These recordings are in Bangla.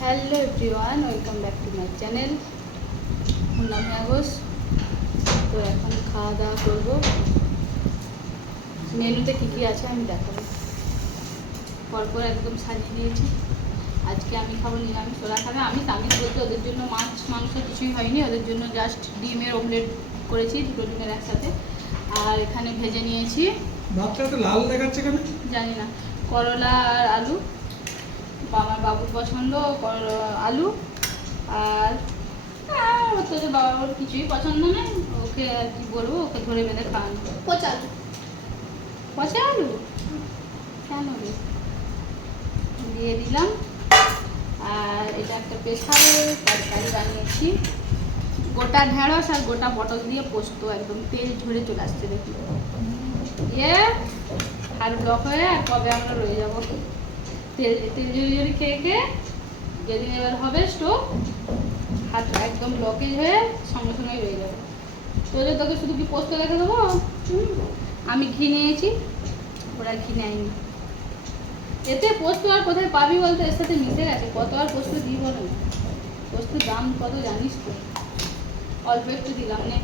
Hello everyone, welcome back to my channel. আমার নাম আগস। তো এখন খাওয়া দাওয়া করবো। মেনুতে কী কী আছে আমি দেখাবো। পরপর একদম সাজিয়ে দিয়েছি। আজকে আমি খাবো নিরামিষ, ওরা খাবে আমি তামিল বলতে ওদের জন্য মাছ মাংস কিছুই হয়নি, ওদের জন্য জাস্ট ডিমের অমলেট করেছি, দুটো ডিমের একসাথে। আর এখানে ভেজে নিয়েছি, ভাতটা তো লাল দেখাচ্ছে কেন জানি না, করলা আর আলু। আমার বাবুর পছন্দ আলু। আর তো যে বাবার কিছুই পছন্দ নেই, ওকে আর কি বলবো, ওকে ধরে বেঁধে খাওয়ানো। পচা আলু, পচা আলু কেন রে, দিয়ে দিলাম। আর এটা একটা স্পেশাল তরকারি বানিয়েছি, গোটা ঢেঁড়স আর গোটা পটল দিয়ে পোস্ত, একদম তেল ঝরে চলে আসছে দেখি। আর ব্লক হয়ে আর কবে আমরা রয়ে যাবো তেল তেল ঝরি খেয়ে খেয়ে। যেদিন এবার হবে স্টোভ, হাত একদম ব্লকেজ হয়ে সঙ্গে সঙ্গে রয়ে যাবে। তোকে শুধু কি পোস্ত রেখে দেবো? আমি ঘি নিয়েছি, ওরা ঘি নেয়নি। এতে পোস্ত আর কোথায় পাবি বলতে, এর সাথে মিশে গেছে। কত আর পোস্ত দিই বলো না, পোস্তের দাম কত জানিস তো। অল্প একটু দিলাম, নে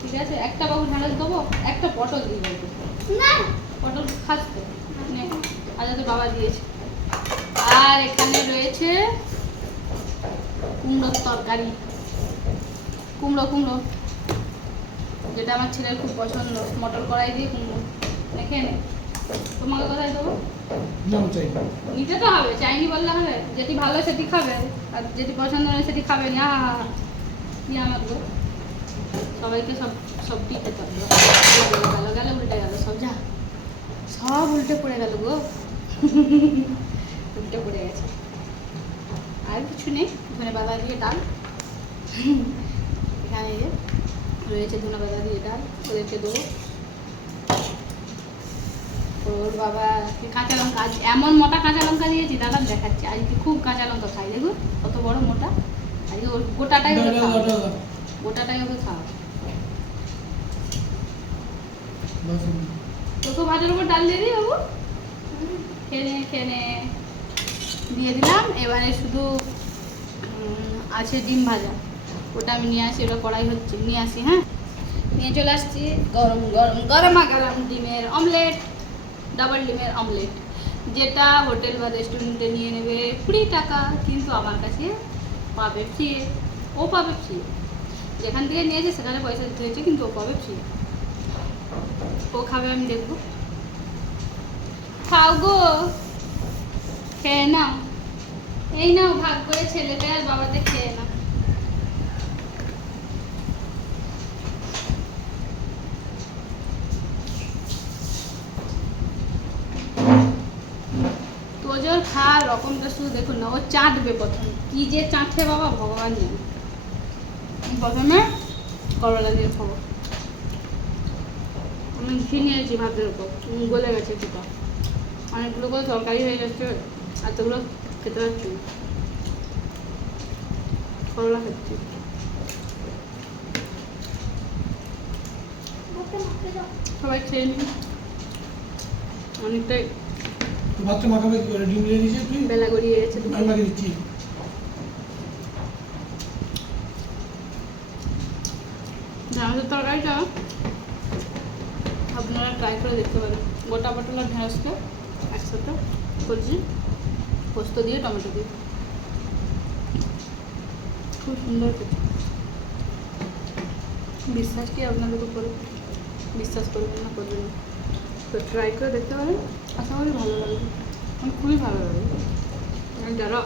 ঠিক আছে। একটা বাবু ঢেঁড়স দেবো, একটা পটল দিই বলতে না, পটল খাস তো নে। আজ তো বাবা দিয়েছে। আর এখানে রয়েছে কুমড়োর তরকারি, কুমড়ো যেটা আমার ছেলের খুব পছন্দ, মটর কড়াই দিয়ে কুমড়ো। দেখে নে, তোমাকে কোথায় দেবো? নিতে তো হবে, চাইনি বললে হবে। যেটি ভালো সেটি খাবে, আর যেটি পছন্দ নয় সেটি খাবে না। কি আমার গো, সবাইকে সবটি খেতে হবে। গেল উল্টে গেল সব, যা সব উল্টে পড়ে গেল গো। উল্টে পড়ে গেছে। আর কিছু নেই, ধনে পাতা দিয়ে ডাল। এখানে রয়েছে ধনে পাতা দিয়ে ডাল, ওদেরকে দেবো। ওর বাবা কাঁচা লঙ্কা, আজ এমন মোটা কাঁচা লঙ্কা দিয়েছি দাদা, দেখাচ্ছি। আজকে খুব কাঁচা লঙ্কা খাই, দেখুন কত বড় মোটা। আজকে ওর গোটাটাই ওকে খাওয়া, গোটাটাই ওকে খাওয়া। তোকে ভাতের উপর ডাল দিয়ে দিই বাবু, খেয়ে দিয়ে দিলাম। এবারে শুধু আছে ডিম ভাজা, ওটা আমি নিয়ে আসি, ওটা কড়াই হচ্ছে, নিয়ে আসি। হ্যাঁ, নিয়ে চলে আসছি। গরম গরম ডিমের অমলেট, ডাবল ডিমের অমলেট, যেটা হোটেল বা রেস্টুরেন্টে নিয়ে নেবে 20 টাকা, কিন্তু আমার কাছে পাবে ফ্রি। ও পাবে ফ্রি, যেখান থেকে নিয়েছে সেখানে পয়সা দিতে হয়েছে, কিন্তু ও পাবে ফ্রি। ও খাবে, আমি দেখবো। খাও গো, খেয়ে নাও, এই নাও ভাগ করে ছেলেতে আর বাবাতে খেয়ে নাও। তোজোর খাওয়ার রকমটা শুধু দেখুন না, ও চাটবে প্রথমে, কি যে চাটছে বাবা ভগবান জানে। প্রথমে করলা দিয়ে খাবো, আমি ঘি নিয়েছি ভাতের উপর, গলে গেছে কিছুটা, অনেকগুলো করে তরকারি হয়ে যাচ্ছে, এতগুলো খেতে পারছি না। করলা খাচ্ছি। সবাই খেয়ে নিই, অনেকটাই ভাতটা মাখাবে কি করে? ডিম দিয়ে দিয়েছিস তুই? বেলা গড়িয়ে গেছে। আমি মাখিয়ে দিচ্ছি। ঢেঁড়সের তরকারিটা আপনারা ট্রাই করে দেখতে পারেন। গোটা পটল আর ঢেঁড়সকে একসাথে করছি, পোস্ত দিয়ে টমেটো দিয়ে, খুব সুন্দর খেতে। বিশ্বাস কি আপনাদের উপরে, বিশ্বাস করবেন না করবেন না, তো ট্রাই করে দেখতে পারেন, আশা করি ভালো লাগবে। আমার খুবই ভালো লাগে। আর যারা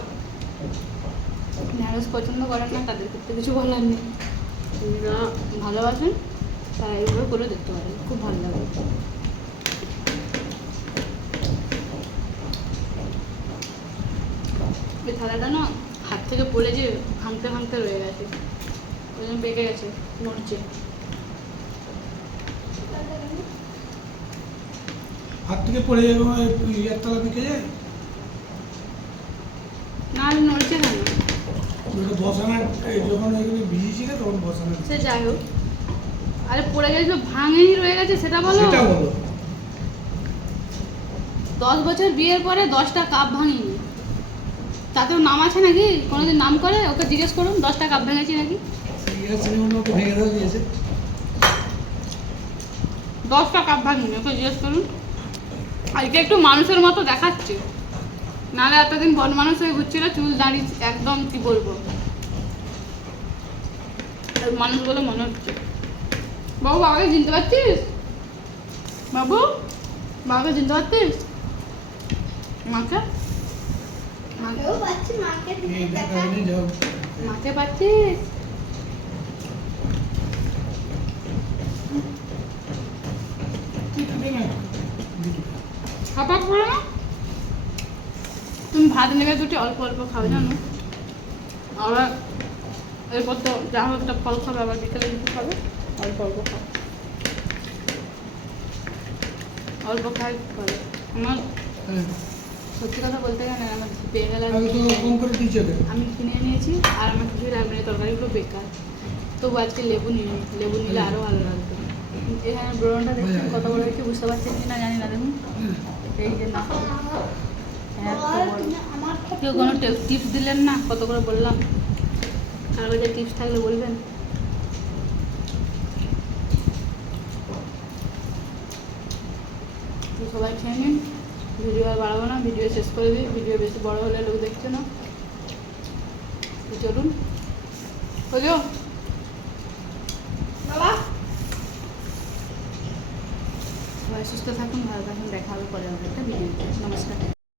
ঢেঁড়স পছন্দ করেন না তাদের ক্ষেত্রে কিছু বলার নেই, যারা ভালোবাসেন তারা এইভাবে করে দেখতে পারেন, খুব ভালো লাগে। এই থালাটা না হাত থেকে পড়ে যে ভাঙতে রয়ে গেছে, ওই জন্য বেঁকে গেছে, নড়ছে। হাত থেকে পড়ে যাবে, ইয়ার তলা বেঁকে যায় না, নড়ছে কেন? বসানো যখন ওইগুলো ভিজিয়েছিল তখন বসানো। সে যাই হোক, আরে পড়ে গেছিল, ভাঙেনি রয়ে গেছে সেটা বলো। 10 বছর বিয়ের পরে 10টা কাপ ভাঙিনি, তাতেও নাম আছে নাকি? কোনোদিন নাম করে ওকে জিজ্ঞেস করুন 10টা কাপ ভেঙেছি নাকি? সিরিয়াস সিনেমাটা ওকে ভেঙে দেওয়া দিয়েছে। 10টা কাপ ভাঙিনি, ওকে জিজ্ঞেস করুন। আজকে একটু মানুষের মতো দেখাচ্ছে, নাহলে এতদিন বন মানুষ হয়ে ঘুরছিল, চুল দাঁড়িয়ে একদম কি বলবো, আর মানুষ বলে মনে হচ্ছে। বাবু বাবাকে চিনতে পারছিস? বাবু বাবাকে চিনতে পারছিস? মাকে আগেও পাচ্ছি, মাকে দিতে এই দেখা। কারণে যাও। মাকে পাচ্ছিস? খাবে না? খাবার করে না? তুমি ভাত নেবে দুটি, অল্প অল্প খাও জানো। আবার এরপর তো যা হোক একটা ফল খাবে, আবার বিকেলে কিছু খাবে, অল্প অল্প খাও। অল্প খাই ভালো। আমার হ্যাঁ। সত্যি কথা বলতে গেলে আমার পেয়ে গেলে আগে তো কম করে দিয়েছে ওকে। আমি কিনে নিয়েছি আর আমার কিছুই লাগবে না, তরকারিগুলো বেকার। তবু আজকে লেবু নিয়ে নিই, লেবু নিলে আরও ভালো লাগতো। এখানে ব্রনটা দেখছেন কত বড় হয়েছে, বুঝতে পারছেন কি না জানি না, দেখুন এই যে না এত বড়। আমার কেউ কোনো টিপস দিলেন না, কত করে বললাম, কার কাছে টিপস থাকলে বলবেন। তো সবাই খেয়ে নিন, ভিডিও আর বাড়াবো না, ভিডিও শেষ করে দিই, ভিডিও বেশি বড় হলে লোক দেখছে না। তো চলুন, বুঝলো বাবা সবাই সুস্থ থাকুন, ভালো থাকুন, দেখা হবে পরে একটা ভিডিও। নমস্কার।